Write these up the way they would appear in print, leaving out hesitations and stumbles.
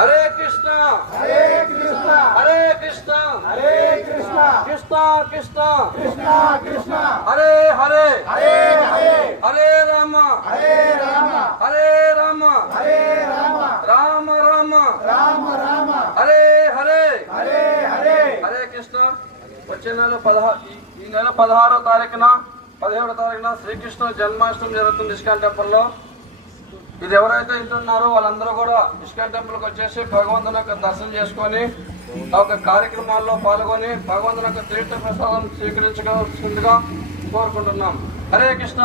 हरे कृष्णा हरे कृष्णा हरे कृष्णा हरे कृष्णा कृष्णा कृष्णा कृष्णा कृष्णा हरे हरे हरे हरे हरे राम हरे राम हरे राम हरे राम राम राम राम राम हरे हरे हरे हरे हरे कृष्ण వచ్చే నెల 16వ తారీఖున 17వ తారీఖున శ్రీకృష్ణ జన్మాష్టమి జరుగుతుంది ఇస్కాన్ టెంపుల్లో. ఇది ఎవరైతే ఇంటున్నారో వాళ్ళందరూ కూడా ఇస్కాన్ టెంపుల్కి వచ్చేసి భగవంతుని యొక్క దర్శనం చేసుకొని ఆ యొక్క కార్యక్రమాల్లో పాల్గొని భగవంతుని యొక్క తీర్థ ప్రసాదం స్వీకరించవలసిందిగా కోరుకుంటున్నాం. హరే కృష్ణ.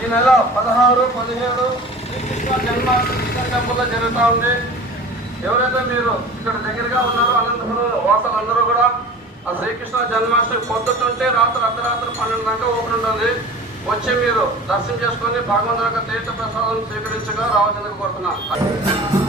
ఈ నెల 16, 17 శ్రీకృష్ణ జన్మాష్టమి టెంపుల్లో జరుగుతూ ఉంది. ఎవరైతే మీరు ఇక్కడ దగ్గరగా ఉన్నారో అనంతపురం వాసులందరూ కూడా ఆ శ్రీకృష్ణ జన్మాష్టమి పొద్దుతుంటే అర్ధరాత్రి 12 దాకా ఓపెన్ ఉంటుంది. వచ్చి మీరు దర్శనం చేసుకొని భగవంతుని యొక్క తీర్థ ప్రసాదం స్వీకరించగా రావాల్సిందిగా కోరుతున్నాను.